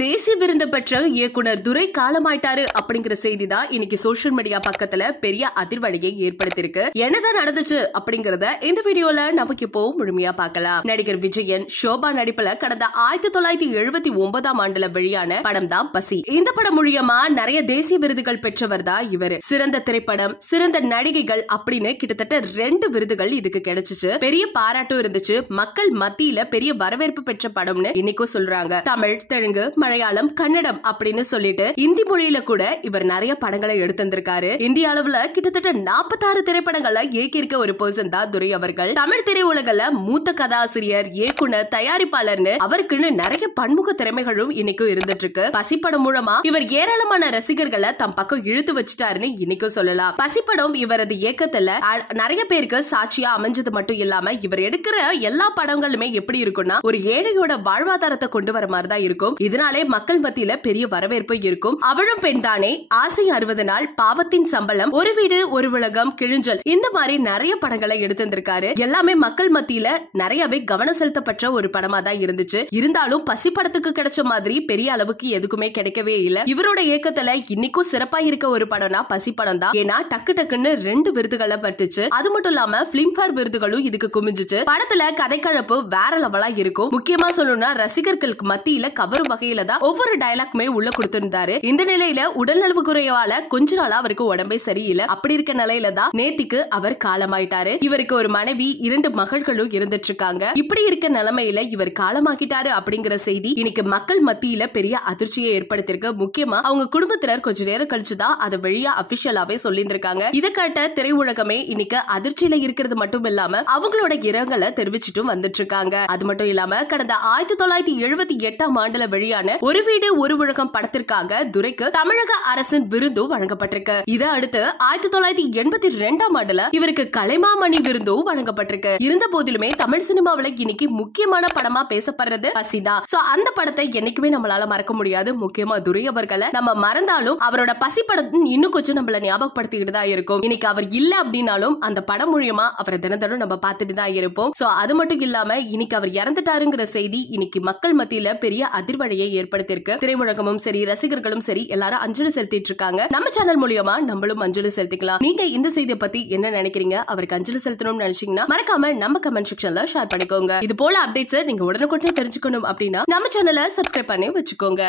தேசிய விருது பெற்ற இயக்குனர் துரை காலமாயிட்டாரு அப்படிங்கிற செய்தி தான் இன்னைக்கு சோசியல் மீடியா பக்கத்துல பெரிய அதிர்வலையை ஏற்படுத்திருக்கு. என்னதான் நடந்துச்சு அப்படிங்கறத இந்த வீடியோல நமக்கு இப்போ முழுமையா பார்க்கலாம். நடிகர் விஜயன், ஷோபா நடிப்புல கடந்த 1979ஆம் ஆண்டுல வெளியான படம் தான் பசி. இந்த படம் மூலியமா நிறைய தேசிய விருதுகள் பெற்றவர் தான் இவரு. சிறந்த திரைப்படம், சிறந்த நடிகைகள் அப்படின்னு கிட்டத்தட்ட 2 விருதுகள் இதுக்கு கிடைச்சிச்சு. பெரிய பாராட்டும் இருந்துச்சு. மக்கள் மத்தியில பெரிய வரவேற்பு பெற்ற படம்னு இன்னைக்கும் சொல்றாங்க. தமிழ், தெலுங்கு, மலையாளம், கன்னடம் அப்படின்னு சொல்லிட்டு இந்தி மொழியில கூட இவர் நிறைய படங்களை எடுத்திருக்காரு. இந்திய அளவுல கிட்டத்தட்ட 46 திரைப்படங்களை இயக்கியிருக்க ஒரு பர்சன் தான் துரை அவர்கள். தமிழ் திரையுலகில மூத்த கதாசிரியர், இயக்குனர், தயாரிப்பாளர்னு அவருக்குன்னு நிறைய பன்முக திறமைகளும் இன்னைக்கும் இருந்துட்டு இருக்கு. பசிப்படம் மூலமா இவர் ஏராளமான ரசிகர்களை தம் பக்கம் இழுத்து வச்சுட்டாருன்னு இன்னைக்கும் சொல்லலாம். பசிப்படம் இவரது இயக்கத்துல நிறைய பேருக்கு சாட்சியா அமைஞ்சது மட்டும் இல்லாம இவர் எடுக்கிற எல்லா படங்களுமே எப்படி இருக்கும்னா ஒரு ஏழையோட வாழ்வாதாரத்தை கொண்டு வர மாதிரி தான் இருக்கும். இதனாலே மக்கள் மத்தியில பெரிய வரவேற்பு இருக்கும். அவளும் பெண் தானே, ஆசை 60 நாள், பாவத்தின் சம்பளம், ஒரு வீடு ஒரு உலகம், கிழிஞ்சல், இந்த மாதிரி நிறைய படங்களை எடுத்திருக்காரு. எல்லாமே மக்கள் மத்தியில நிறையவே கவனம் செலுத்தப்பட்ட ஒரு படமா தான் இருந்துச்சு. இருந்தாலும் பசி படத்துக்கு கிடைச்ச மாதிரி பெரிய அளவுக்கு எதுக்குமே கிடைக்கவே இல்ல. இவரோட இயக்கத்துல இன்னைக்கும் சிறப்பா இருக்க ஒரு படம்னா பசி படம் தான். ஏன்னா டக்கு டக்குன்னு 2 விருதுகளை பட்டுச்சு. அது மட்டும் இல்லாம பிலிம்பேர் விருதுகளும் இதுக்கு குமிஞ்சிச்சு. படத்துல கதைக்கலப்பு வேற லெவலா இருக்கும். முக்கியமா சொல்லணும்னா ரசிகர்களுக்கு மத்தியில கவரும் வகையில தான் ஒவ்வொரு டயலாக்குமே உள்ள கொடுத்திருந்தாரு. இந்த நிலையில உடல்நலவு குறைவால கொஞ்ச நாளா அவருக்கு உடம்பே சரியில்லை. அப்படி இருக்க நிலையில தான் நேத்திக்கு அவர் காலமாயிட்டாரு. இவருக்கு ஒரு மனைவி, 2 மகள்களும் இருந்துட்டு இருக்காங்க. இப்படி இருக்க நிலைமையில இவர் காலமாக்கிட்டாரு அப்படிங்கிற செய்தி இன்னைக்கு மக்கள் மத்தியில பெரிய அதிர்ச்சியை ஏற்படுத்திருக்கு. முக்கியமா அவங்க குடும்பத்தினர் கொஞ்ச நேரம் கழிச்சுதான் அதை வெளியா அபிஷியலாவே சொல்லியிருக்காங்க. இதை கேட்ட திரையுலகமே இன்னைக்கு அதிர்ச்சியில இருக்கிறது மட்டும் இல்லாம அவங்களோட இரங்கலை தெரிவிச்சுட்டும் வந்துட்டு இருக்காங்க. அது மட்டும் இல்லாம கடந்த 1978ஆம் ஆண்டுல வெளியான ஒரு வீடு ஒரு உலகம் படத்திற்காக துரைக்கு தமிழக அரசின் விருதும் வழங்கப்பட்டிருக்கு. இதை அடுத்து 1982ஆம் ஆண்டுல இவருக்கு கலைமாமணி விருதும் வழங்கப்பட்டிருக்கு. இருந்த போதிலுமே தமிழ் சினிமாவில இன்னைக்கு முக்கியமான படமா பேசப்படுறது பசிதான். சோ அந்த படத்தை என்னைக்குமே நம்மளால மறக்க முடியாது. முக்கியமா துரை அவர்களை நம்ம மறந்தாலும் அவரோட பசி படம் இன்னும் கொஞ்சம் நம்மள ஞாபகப்படுத்திக்கிட்டு தான் இருக்கும். இன்னைக்கு அவர் இல்ல அப்படின்னாலும் அந்த படம் மூலியமா அவரை தினந்தனும் நம்ம பார்த்துட்டு தான் இருப்போம். சோ அது மட்டும் இல்லாம இன்னைக்கு அவர் இறந்துட்டாருங்கிற செய்தி இன்னைக்கு மக்கள் மத்தியில பெரிய அதிர்வலையை ஏற்படுத்தியிருக்கு. திரையுலகமும் சரி, ரசிகர்களும் சரி, எல்லாரும் அஞ்சலி செலுத்திட்டு இருக்காங்க. நம்ம சேனல் மூலியமா நம்மளும் அஞ்சலி செலுத்திக்கலாம். நீங்க இந்த செய்தியை பத்தி என்ன நினைக்கிறீங்க? அவருக்கு அஞ்சலி செலுத்தணும்னு நினைச்சீங்கன்னா மறக்காம நம்ம கமெண்ட் செக்ஷன்ல ஷேர் பண்ணிக்கோங்க. இது போல அப்டேட்ஸ் நீங்க உடனுக்குடனே தெரிஞ்சுக்கணும் அப்படின்னா நம்ம சேனலை சப்ஸ்கிரைப் பண்ணி வச்சுக்கோங்க.